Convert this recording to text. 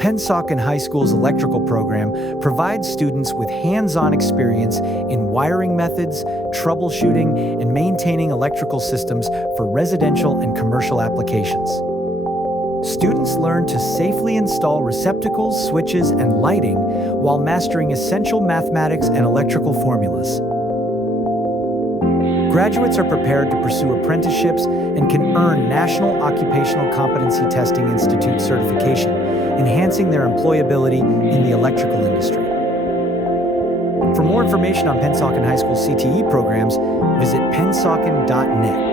Pennsauken High School's electrical program provides students with hands-on experience in wiring methods, troubleshooting, and maintaining electrical systems for residential and commercial applications. Students learn to safely install receptacles, switches, and lighting while mastering essential mathematics and electrical formulas. Graduates are prepared to pursue apprenticeships and can earn National Occupational Competency Testing Institute certification, enhancing their employability in the electrical industry. For more information on Pennsauken High School CTE programs, visit pennsauken.net.